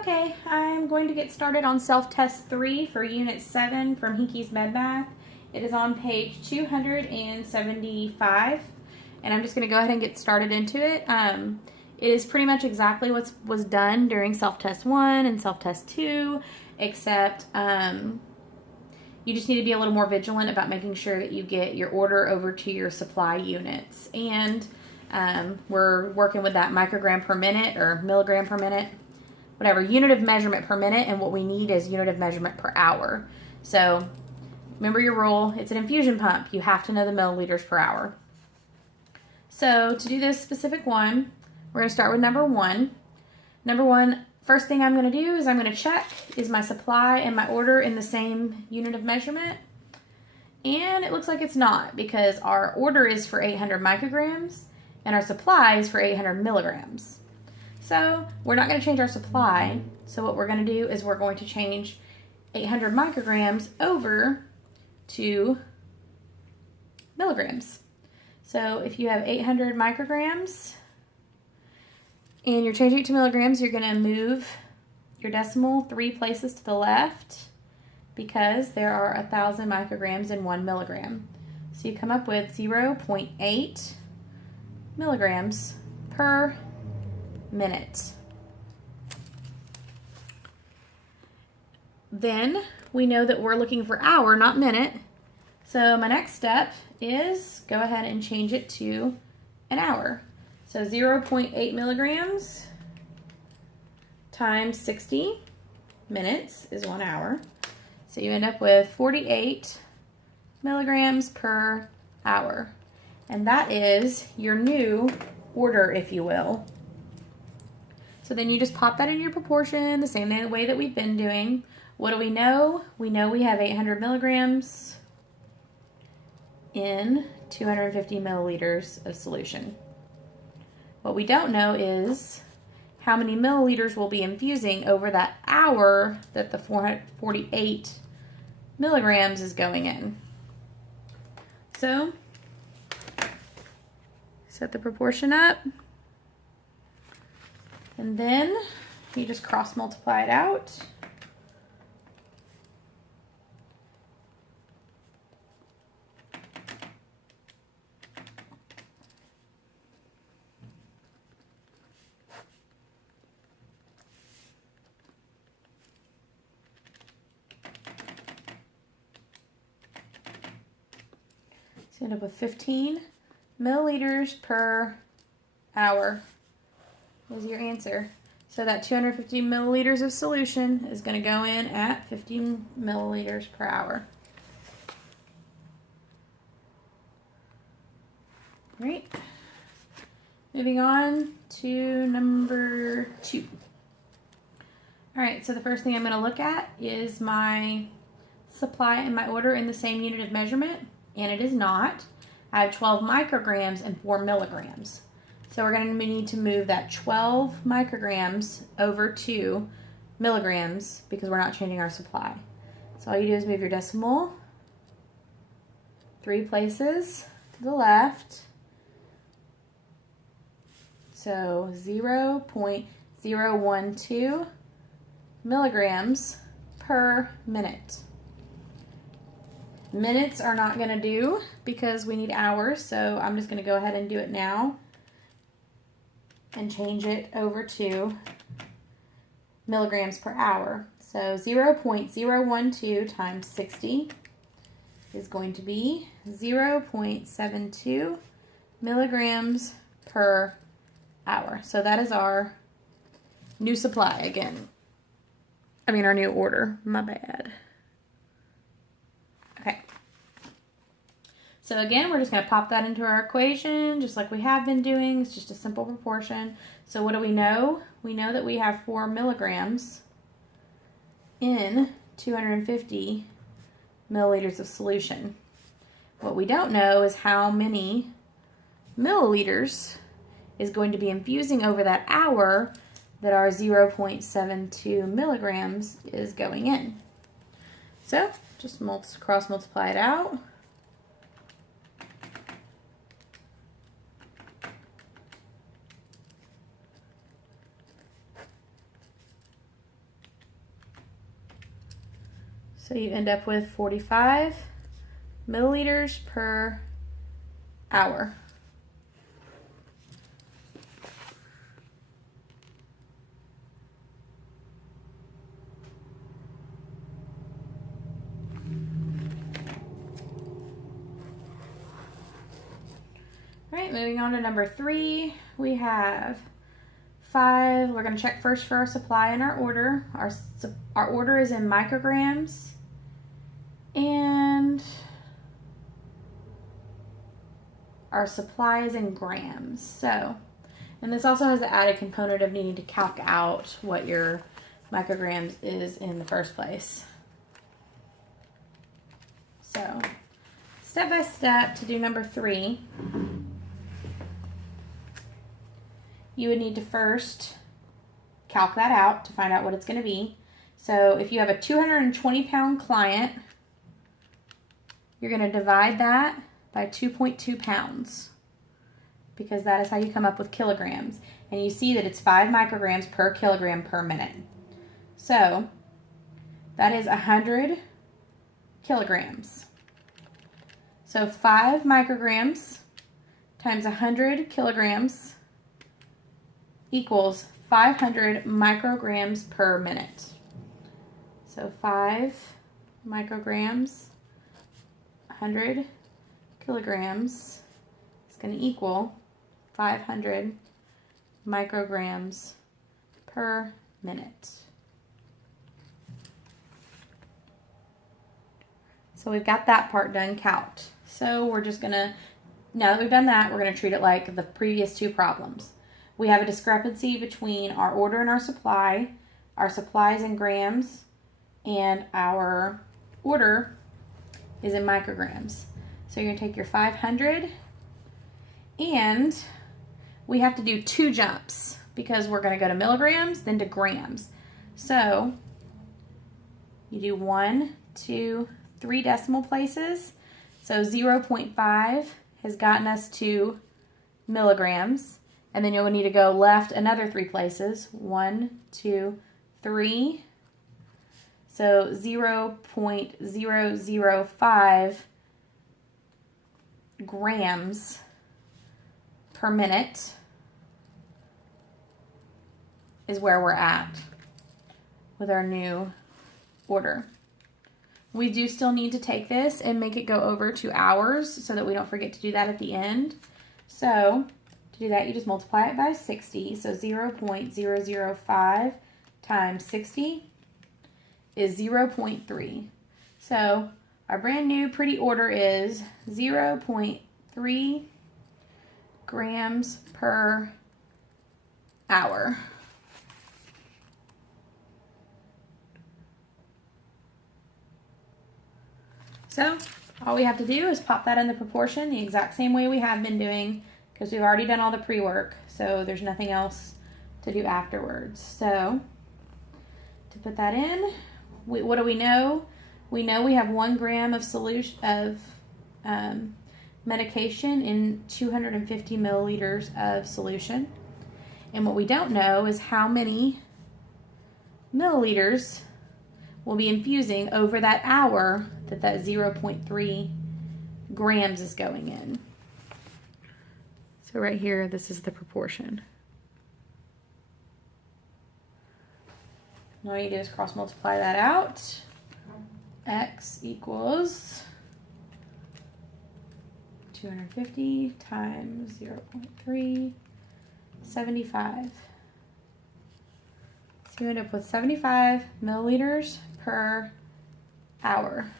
Okay, I'm going to get started on self-test 3 for Unit 7 from Henke's Med Math. It is on page 275, and I'm just going to go ahead and get started into it. It is pretty much exactly what was done during self-test 1 and self-test 2, except you just need to be a little more vigilant about making sure that you get your order over to your supply units. And we're working with that microgram per minute or milligram per minute, whatever, unit of measurement per minute, and what we need is unit of measurement per hour. So remember your rule, it's an infusion pump. You have to know the milliliters per hour. So to do this specific one, we're going to start with number 1. Number 1, first thing I'm going to do is I'm going to check, is my supply and my order in the same unit of measurement? And it looks like it's not, because our order is for 800 micrograms and our supply is for 800 milligrams. So we're not going to change our supply. So what we're going to do is we're going to change 800 micrograms over to milligrams. So if you have 800 micrograms and you're changing it to milligrams, you're going to move your decimal 3 places to the left because there are 1,000 micrograms in 1 milligram. So you come up with 0.8 milligrams per minute. Then we know that we're looking for hour, not minute. So my next step is go ahead and change it to an hour. So 0.8 milligrams times 60 minutes is 1 hour. So you end up with 48 milligrams per hour. And that is your new order, if you will. So then you just pop that in your proportion the same way that we've been doing. What do we know? We know we have 800 milligrams in 250 milliliters of solution. What we don't know is how many milliliters we'll be infusing over that hour that the 448 milligrams is going in. So set the proportion up. And then you just cross multiply it out. So you end up with 15 milliliters per hour. Was your answer. So that 250 milliliters of solution is going to go in at 15 milliliters per hour. Great. Moving on to number 2. All right, so the first thing I'm going to look at is my supply and my order in the same unit of measurement, and it is not. I have 12 micrograms and 4 milligrams. So we're going to need to move that 12 micrograms over to milligrams because we're not changing our supply. So all you do is move your decimal 3 places to the left. So 0.012 milligrams per minute. Minutes are not going to do because we need hours, so I'm just going to go ahead and do it now and change it over to milligrams per hour. So 0.012 times 60 is going to be 0.72 milligrams per hour. So that is our new supply again. Our new order. My bad. Okay. So again, we're just going to pop that into our equation just like we have been doing. It's just a simple proportion. So what do we know? We know that we have 4 milligrams in 250 milliliters of solution. What we don't know is how many milliliters is going to be infusing over that hour that our 0.72 milligrams is going in. So just cross multiply it out. So you end up with 45 milliliters per hour. All right, moving on to number 3, we have 5. We're going to check first for our supply and our order. Our order is in micrograms, and our supply is in grams. So, and this also has the added component of needing to calc out what your micrograms is in the first place. So, step by step to do number 3. You would need to first calc that out to find out what it's going to be. So if you have a 220-pound client, you're going to divide that by 2.2 pounds because that is how you come up with kilograms. And you see that it's 5 micrograms per kilogram per minute. So that is 100 kilograms. So 5 micrograms times 100 kilograms equals 500 micrograms per minute. So 5 micrograms, 100 kilograms is going to equal 500 micrograms per minute. So we've got that part done calced. So we're just going to, now that we've done that, we're going to treat it like the previous 2 problems. We have a discrepancy between our order and our supply. Our supply is in grams, and our order is in micrograms. So you're going to take your 500, and we have to do 2 jumps because we're going to go to milligrams, then to grams. So you do 1, 2, 3 decimal places. So 0.5 has gotten us to milligrams. And then you'll need to go left another 3 places. 1, 2, 3. So 0.005 grams per minute is where we're at with our new order. We do still need to take this and make it go over to hours so that we don't forget to do that at the end. So to do that, you just multiply it by 60. So 0.005 times 60 is 0.3. So our brand new pretty order is 0.3 grams per hour. So all we have to do is pop that in the proportion the exact same way we have been doing, because we've already done all the pre-work, so there's nothing else to do afterwards. So to put that in, what do we know? We know we have 1 gram of solution of medication in 250 milliliters of solution. And what we don't know is how many milliliters we'll be infusing over that hour that 0.3 grams is going in. So right here, this is the proportion. All you do is cross multiply that out. X equals 250 times 0.3, 75. So you end up with 75 milliliters per hour.